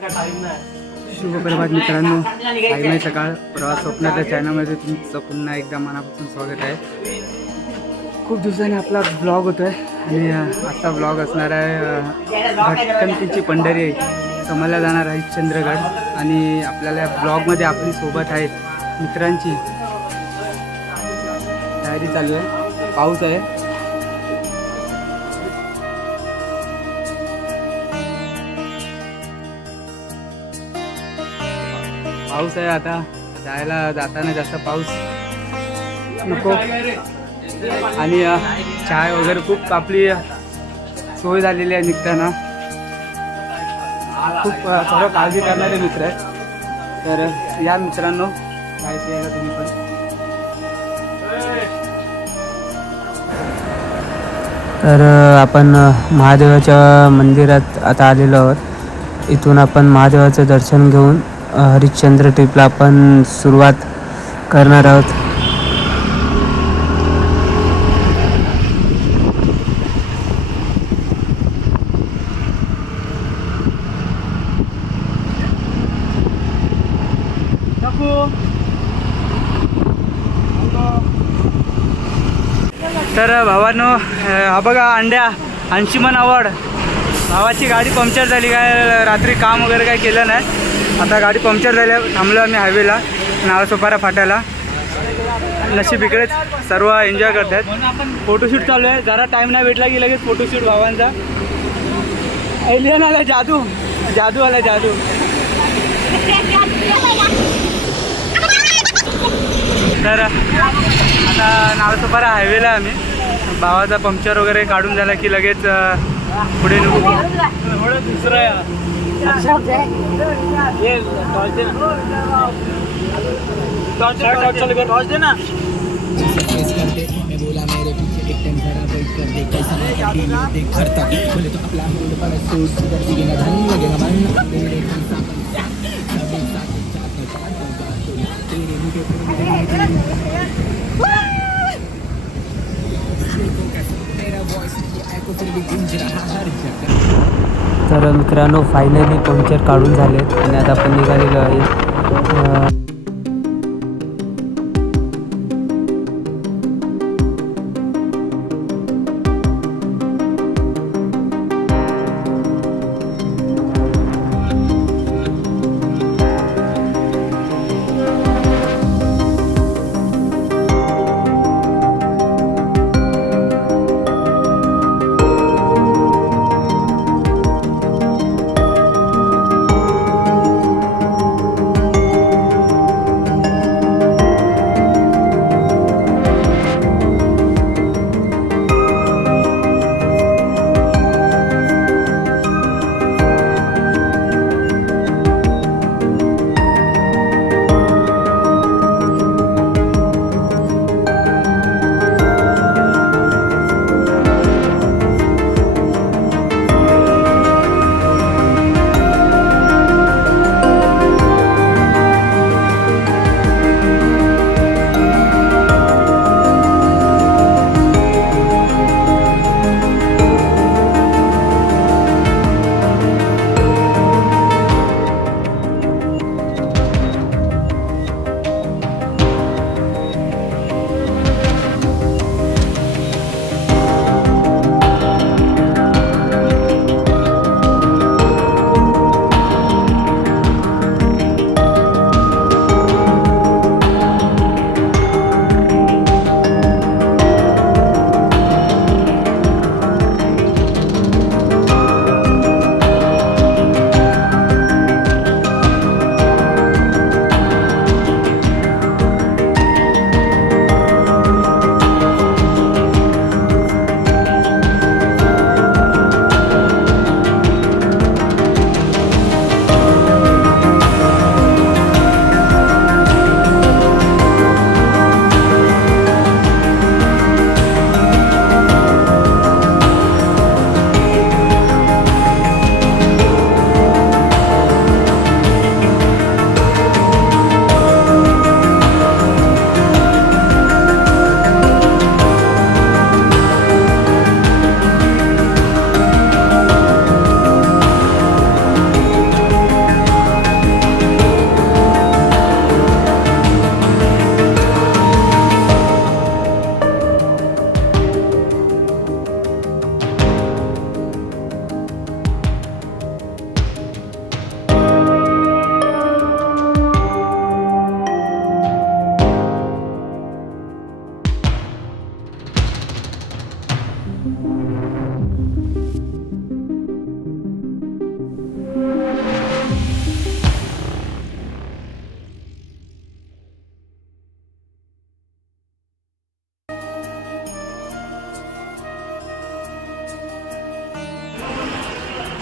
शुभप्रभात मित्रांनो, आई सकाळ प्रवास स्वप्नाच्या चॅनलमध्ये तुमचं पुन्हा एकदा मनापासून स्वागत आहे. खूप दिवसांनी आपला ब्लॉग होतो आहे आणि आजचा ब्लॉग असणार आहे भटकंतीची पंढरी समजला जाणार हरिश्चंद्रगड. आणि आपल्याला ब्लॉगमध्ये आपली सोबत आहेत मित्रांची तयारी चालू आहे. पाऊस आहे, पाऊस आहे. आता जाताना जास्त पाऊस नको आणि चाय वगैरे खूप आपली सोय झालेली आहे. निघताना खूप सर्व काळजी करणारे मित्र आहेत. तर या मित्रांनो, काय यायला तुम्ही पण. तर आपण महादेवाच्या मंदिरात आता आलेलो आहोत. इथून आपण महादेवाचं दर्शन घेऊन हरिश्चंद्र ट्रिपला आपण सुरुवात करणार आहोत. तर भावांनो, हा बघा अंड्या अंशीमन आवड. भावाची गाडी पंक्चर झाली, काय रात्री काम वगैरे काय केलं नाही. आता गाडी पंक्चर झाली, थांबलो आम्ही हायवेला नावासोपारा फाट्याला. नशीब इकडेच सर्व एन्जॉय करतात. फोटोशूट चालू आहे. जरा टाईम नाही भेटला की लगेच फोटोशूट भावांचा. एलियन आला, जादू जादू आला, जादू. तर आता नावासोपारा हायवेला आम्ही. भावाचा पंक्चर वगैरे काढून झाला की लगेच पुढे निघू. दुसरा तर मित्रांनो, फायनली पंक्चर काढून झालेत आणि आता आपण निघालेलो आहे.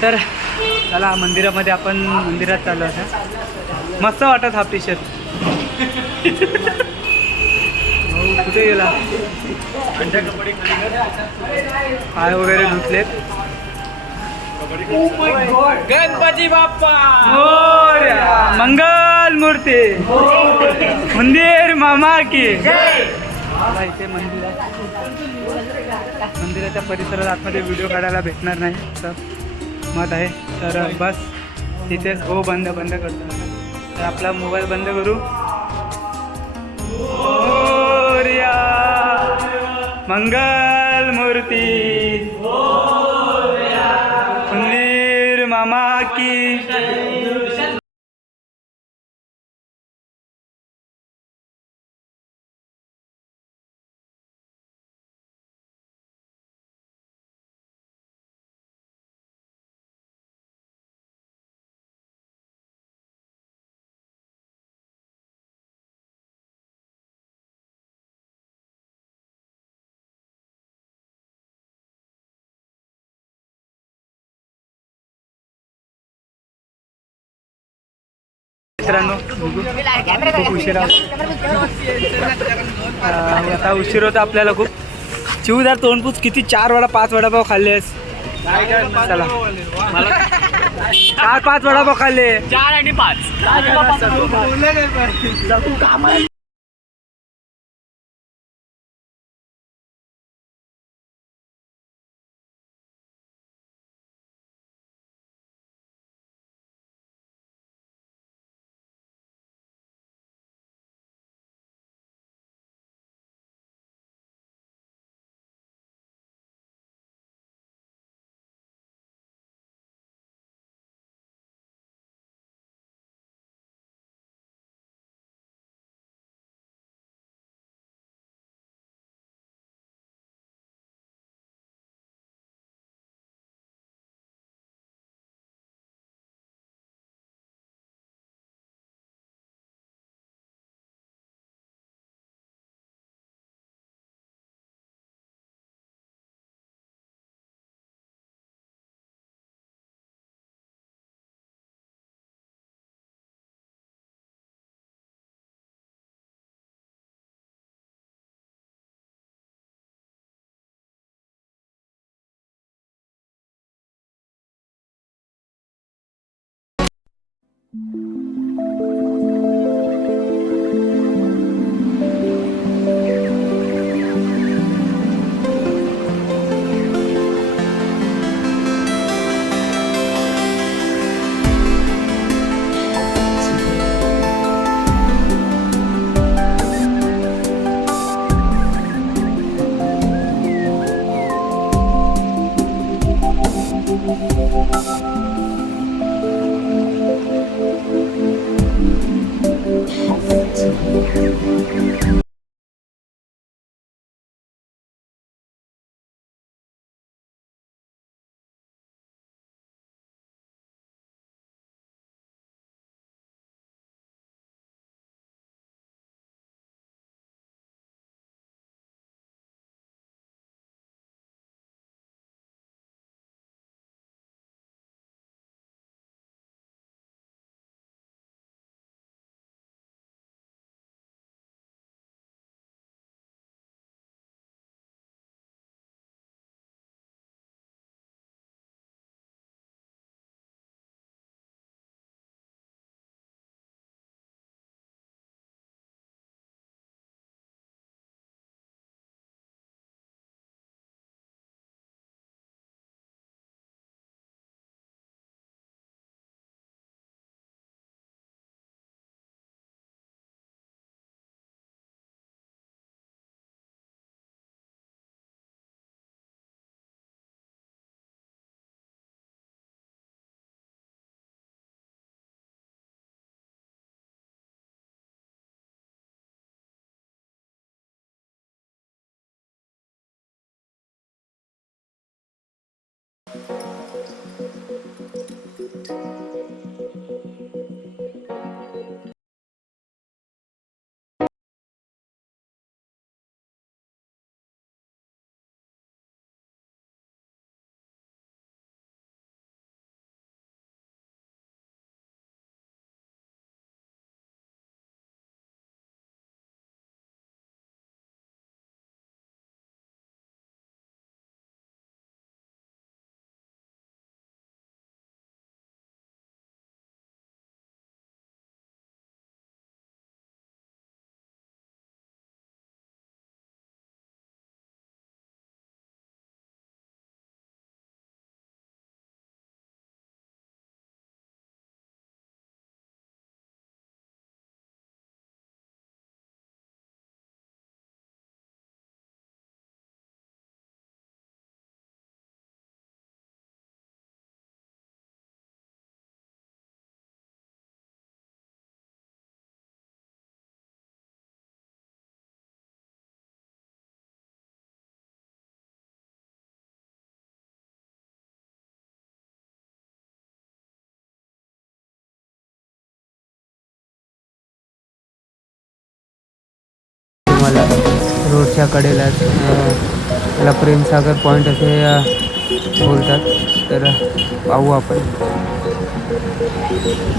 तर चला मंदिरामध्ये आपण मंदिरात चाललो आता. मस्त वाटत हाफ टी शर्ट. कुठे गेला? पाय वगैरे धुतलेत. गणपती बाप्पा मोरया. मंगल मूर्ती. मंदिर मामा की मला इथे मंदिराच्या परिसरात आतमध्ये व्हिडिओ काढायला भेटणार नाही असं मत आहे. तर बस तिथेच हो बंद करतो. तर आपला मोबाईल बंद करू. मोरया मंगल मूर्ती मंदिर मामा की. मित्रांनो खूप उशिरा आता उशीर होता आपल्याला खूप. चिवदार तोंडपूस किती 4 वडा 5 वडापाव खाल्लेस? चला 4-5 वडापाव खाल्ले. 4 आणि 5. तुम्हाला रोडच्या कडेलाच त्याला प्रेमसागर पॉईंट असे बोलतात. तर पाहू आपण.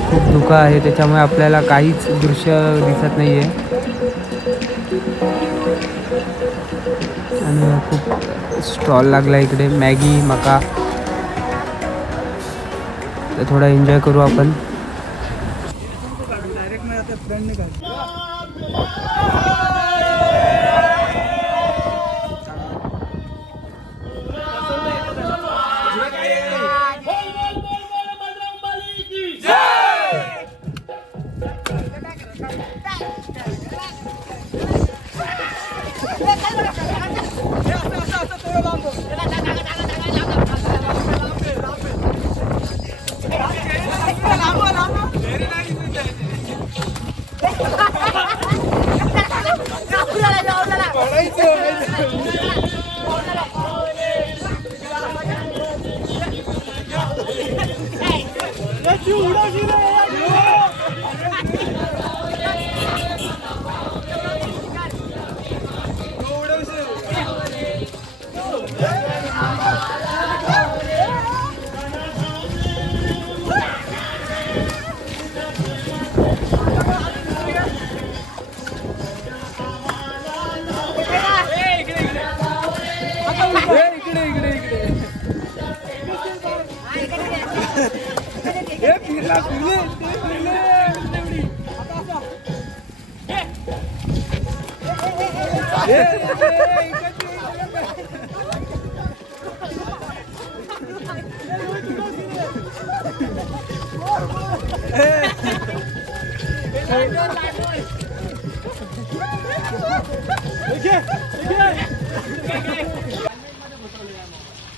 खूप धुकं आहे त्याच्यामुळे आपल्याला काहीच दृश्य दिसत नाही आहे आणि खूप स्टॉल लागला इकडे मॅगी मका. तर थोडा एन्जॉय करू आपण.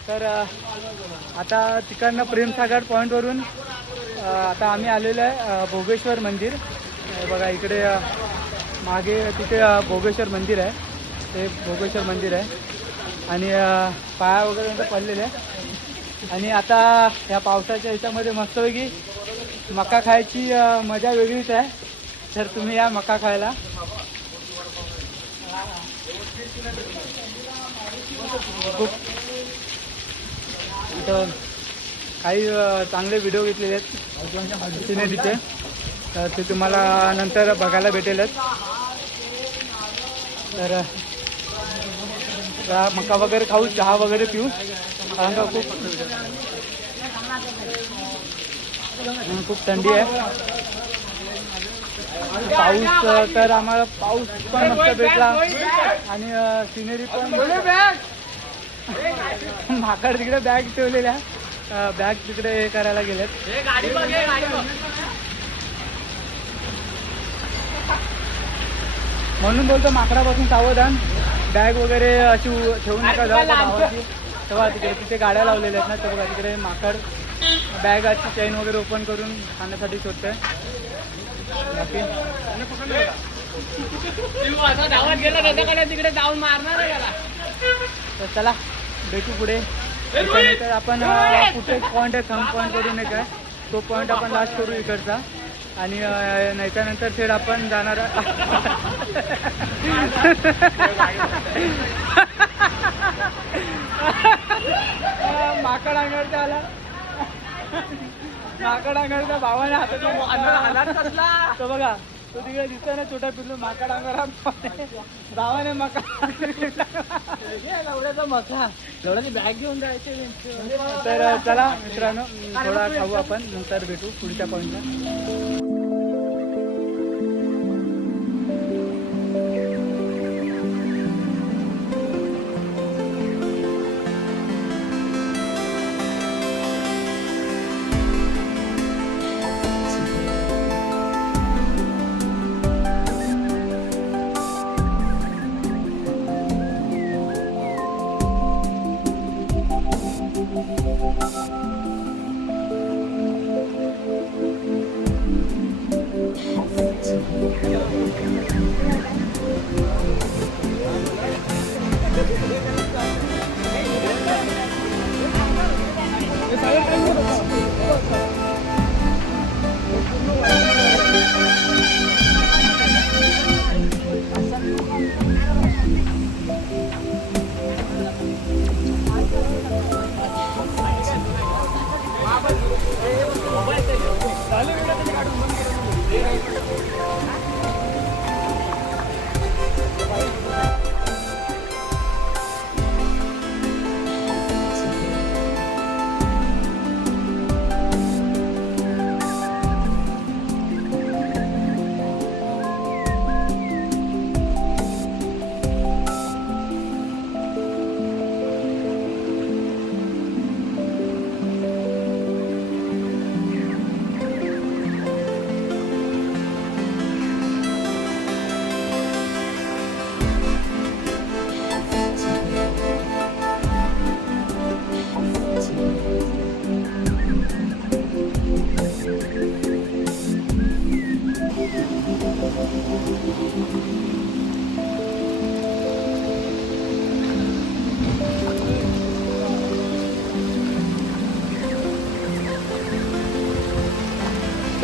तर आता तिकडनं प्रेमसागर पॉईंटवरून आता आम्ही आलेलो आहे भोगेश्वर मंदिर. बघा इकडे मागे तिथे भोगेश्वर मंदिर आहे. ते भोगेश्वर मंदिर आहे आणि पाया वगैरे पडलेले आहे. आणि आता ह्या पावसाच्या ह्याच्यामध्ये मस्तपैकी मका खायची मजा वेगळीच आहे. तर तुम्ही या मका खायला. खूप इथं काही चांगले व्हिडिओ घेतलेले आहेत सिनेरीचे. तर ते तुम्हाला नंतर बघायला भेटेलच. तर मका वगैरे खाऊ, चहा वगैरे पिऊ. कारण का खूप थंडी आहे. पाऊस तर आम्हाला पाऊस पण मस्त भेटला आणि सिनेरी पण. माकड तिकडे बॅग ठेवलेल्या, बॅग तिकडे हे करायला गेलेत. म्हणून बोलतो माकडापासून सावधान. बॅग वगैरे अशी ठेवू नका जाऊ भावाची. तेव्हा तिथे गाड्या लावलेल्या आहेत ना, तर बघा तिकडे माकड बॅगाची चेन वगैरे ओपन करून खाण्यासाठी शोधतंय. बाकी तिकडे जाऊन मारणार आहे त्याला. तर चला भेटू पुढे. तर आपण कुठे पॉईंट आहे थंब पॉईंट करून एक आहे, तो पॉईंट आपण लास्ट करू इकडचा. आणि त्यानंतर थेट आपण जाणार माकड अंगडता आला. माकड अंगडता भावाने हातात तो बघा, तो तिकडे दिसतोय ना छोटा पिल्लू. माकड अंगारा भावाने मका एवढ्याचा मका एवढ्याची बॅग घेऊन जायचे. तर चला मित्रांनो, थोडा खाऊ आपण, नंतर भेटू पुढच्या पॉईंटला.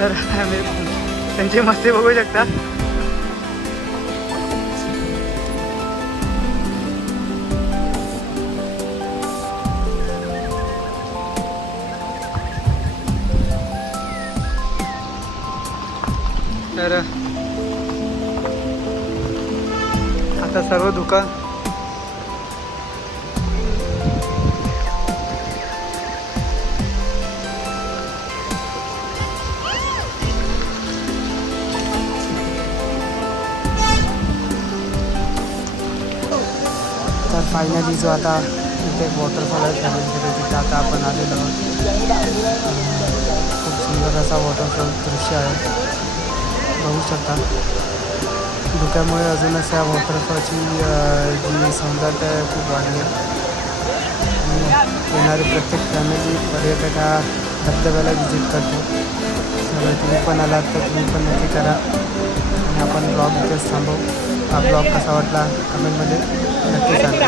तर आम्ही त्यांची मस्ती बघू शकता. तर आता सर्व धुका तर फायनली जो आता इथे एक वॉटरफॉल आहे फॅमिलीकडे तिथे आता आपण आलेलो आहोत. खूप सुंदर असा वॉटरफॉल दृश्य आहे बघू शकता. धुक्यामुळे अजूनच या वॉटरफॉलची जी सौंदर्यता आहे खूप वाढली आहे. आणि येणारे प्रत्येक फॅमिली पर्यटक हा धबधब्याला व्हिजिट करतो. तर तुम्ही पण आलात तर तुम्ही पण नक्की करा. आणि आपण ब्लॉग इथेच थांबवू. हा ब्लॉग कसा वाटला कमेंटमध्ये नक्की सांगा.